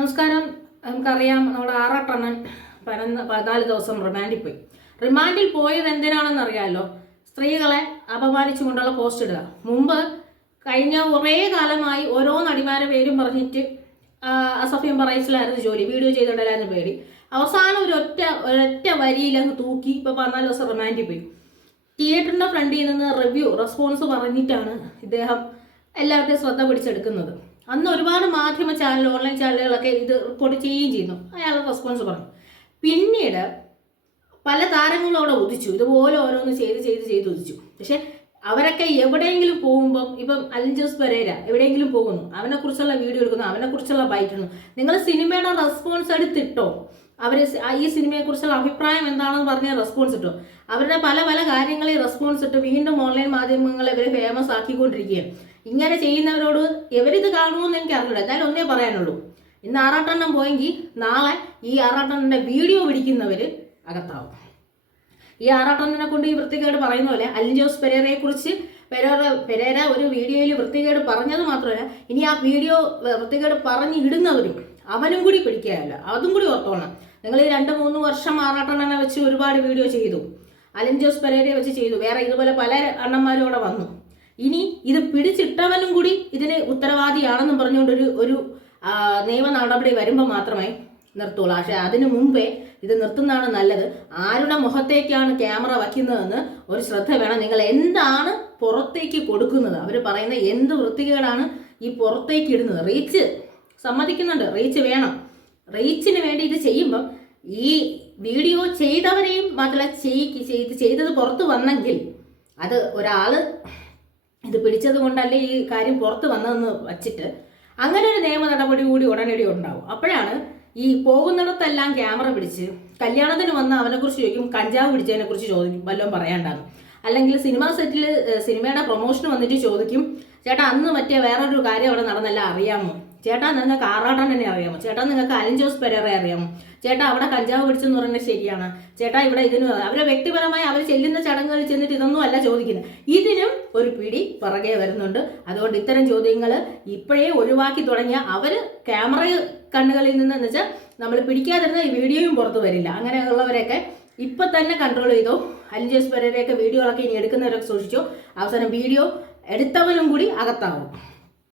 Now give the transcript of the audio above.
നമസ്കാരം. നമുക്കറിയാം, നമ്മുടെ ആറാട്ടണ്ണൻ 14 ദിവസം റിമാൻഡിൽ പോയി. റിമാൻഡിൽ പോയത് എന്തിനാണെന്നറിയാമല്ലോ? സ്ത്രീകളെ അപമാനിച്ചുകൊണ്ടുള്ള പോസ്റ്റ് ഇടുക. മുമ്പ് കഴിഞ്ഞ കുറേ കാലമായി ഓരോ നടിമാരെ പേരും പറഞ്ഞിട്ട് അസഫ്യം പറയിച്ചിലായിരുന്നു ജോലി, വീഡിയോ ചെയ്തിടലായിരുന്നു പേടി. അവസാനം ഒരൊറ്റ വരിയിലങ്ങ് തൂക്കി. ഇപ്പോൾ 14 ദിവസം റിമാൻഡിൽ പോയി. തിയേറ്ററിൻ്റെ ഫ്രണ്ടിൽ നിന്ന് റെസ്പോൺസ് പറഞ്ഞിട്ടാണ് ഇദ്ദേഹം എല്ലാവരുടെയും ശ്രദ്ധ പിടിച്ചെടുക്കുന്നത്. അന്ന് ഒരുപാട് മാധ്യമ ചാനൽ, ഓൺലൈൻ ചാനലുകളൊക്കെ ഇത് റിപ്പോർട്ട് ചെയ്യുകയും ചെയ്യുന്നു. അയാൾ റെസ്പോൺസ് പറഞ്ഞു. പിന്നീട് പല താരങ്ങളും അവിടെ ഉദിച്ചു, ഇതുപോലെ ഓരോന്ന് ചെയ്ത് ഉദിച്ചു. പക്ഷെ അവരൊക്കെ എവിടെയെങ്കിലും പോകുമ്പം, ഇപ്പം അലിൻ ജോസ് പെരേര എവിടെയെങ്കിലും പോകുന്നു, അവനെക്കുറിച്ചുള്ള വീഡിയോ എടുക്കുന്നു, അവനെക്കുറിച്ചുള്ള ബൈറ്റുന്നു. നിങ്ങൾ സിനിമയുടെ റെസ്പോൺസ് എടുത്തിട്ടോ, അവർ ഈ സിനിമയെക്കുറിച്ചുള്ള അഭിപ്രായം എന്താണെന്ന് പറഞ്ഞ റെസ്പോൺസ് ഇട്ടോ. അവരുടെ പല കാര്യങ്ങളിൽ റെസ്പോൺസ് ഇട്ട് വീണ്ടും ഓൺലൈൻ മാധ്യമങ്ങളെ ഇവരെ ഫേമസ് ആക്കിക്കൊണ്ടിരിക്കുകയാണ്. ഇങ്ങനെ ചെയ്യുന്നവരോട് ഇവരിത് കാണുമെന്ന് എനിക്ക് അറിയില്ല. എന്നാലും ഒന്നേ പറയാനുള്ളൂ, ഇന്ന് ആറാട്ടെണ്ണം പോയെങ്കിൽ നാളെ ഈ ആറാട്ടെണ്ണൻ്റെ വീഡിയോ പിടിക്കുന്നവർ അകത്താവും. ഈ ആറാട്ടെണ്ണനെ കൊണ്ട് ഈ വൃത്തികേട് പറയുന്ന പോലെ അലിൻ ജോസ് പെരേരയെ കുറിച്ച് പെരേര ഒരു വീഡിയോയിൽ വൃത്തികേട് പറഞ്ഞത് മാത്രമല്ല, ഇനി ആ വീഡിയോ വൃത്തികേട് പറഞ്ഞ് ഇടുന്നവരും അവനും കൂടി പിടിക്കുകയല്ല. അതും കൂടി ഓർത്തോണം. നിങ്ങൾ ഈ 2-3 വർഷം ആറാട്ടെണ്ണനെ വെച്ച് ഒരുപാട് വീഡിയോ ചെയ്തു, അലിൻ ജോസ് പെരേരയെ വെച്ച് ചെയ്തു, വേറെ ഇതുപോലെ പല അണ്ണന്മാരും അവിടെ വന്നു. ഇനി ഇത് പിടിച്ചിട്ടവനും കൂടി ഇതിന് ഉത്തരവാദിയാണെന്നും പറഞ്ഞുകൊണ്ട് ഒരു നിയമ നടപടി വരുമ്പോൾ മാത്രമേ നിർത്തുള്ളൂ. പക്ഷെ അതിനു മുമ്പേ ഇത് നിർത്തുന്നതാണ് നല്ലത്. ആരുടെ മുഖത്തേക്കാണ് ക്യാമറ വയ്ക്കുന്നതെന്ന് ഒരു ശ്രദ്ധ വേണം. നിങ്ങൾ എന്താണ് പുറത്തേക്ക് കൊടുക്കുന്നത്? അവർ പറയുന്ന എന്ത് വൃത്തികേടാണ് ഈ പുറത്തേക്ക് ഇടുന്നത്? റീച്ച് സമ്മതിക്കുന്നുണ്ട്, റീച്ച് വേണം. റീച്ചിന് വേണ്ടി ഇത് ചെയ്യുമ്പം ഈ വീഡിയോ ചെയ്തവരെയും മാത്രമല്ല, ചെയ്തത് പുറത്ത് വന്നെങ്കിൽ അത് ഒരാൾ ഇത് പിടിച്ചത് കൊണ്ടല്ലേ ഈ കാര്യം പുറത്ത് വന്നതെന്ന് വച്ചിട്ട് അങ്ങനെ ഒരു നിയമ നടപടി കൂടി ഉടനടി ഉണ്ടാവും. അപ്പോഴാണ് ഈ പോകുന്നിടത്തെല്ലാം ക്യാമറ പിടിച്ച് കല്യാണത്തിന് വന്ന് അവനെക്കുറിച്ച് ചോദിക്കും, കഞ്ചാവ് പിടിച്ചതിനെ കുറിച്ച് ചോദിക്കും, വല്ലതും പറയാണ്ടാകും. അല്ലെങ്കിൽ സിനിമാ സെറ്റിൽ സിനിമയുടെ പ്രൊമോഷന് വന്നിട്ട് ചോദിക്കും, ചേട്ടാ അന്ന് മറ്റേ വേറൊരു കാര്യം അവിടെ നടന്നല്ല, അറിയാമോ? ചേട്ടാ നിങ്ങൾക്ക് ആറാട്ടണ്ണനെ അറിയാമോ? ചേട്ടാ നിങ്ങൾക്ക് അലിൻ ജോസ് പെരേരയെ അറിയാമോ? ചേട്ടാ അവിടെ കഞ്ചാവ് പിടിച്ചെന്ന് പറയുന്നത് ശരിയാണ്? ചേട്ടാ ഇവിടെ ഇതിന് അവരെ വ്യക്തിപരമായി അവർ ചെല്ലുന്ന ചടങ്ങുകളിൽ ചെന്നിട്ട് ഇതൊന്നും അല്ല ചോദിക്കുന്നത്. ഇതിനും ഒരു പിടി പുറകെ വരുന്നുണ്ട്. അതുകൊണ്ട് ഇത്തരം ചോദ്യങ്ങൾ ഇപ്പോഴേ ഒഴിവാക്കി തുടങ്ങിയ അവർ ക്യാമറ കണ്ണുകളിൽ നിന്ന് എന്ന് വെച്ചാൽ നമ്മൾ പിടിക്കാതിരുന്ന ഈ വീഡിയോയും പുറത്ത് വരില്ല. അങ്ങനെയുള്ളവരെയൊക്കെ ഇപ്പം തന്നെ കൺട്രോൾ ചെയ്തോ. അലിൻ ജോസ് പെരേരയൊക്കെ വീഡിയോകളൊക്കെ ഇനി എടുക്കുന്നവരൊക്കെ സൂക്ഷിച്ചോ. അവസാനം വീഡിയോ എടുത്തവനും കൂടി അകത്താവും.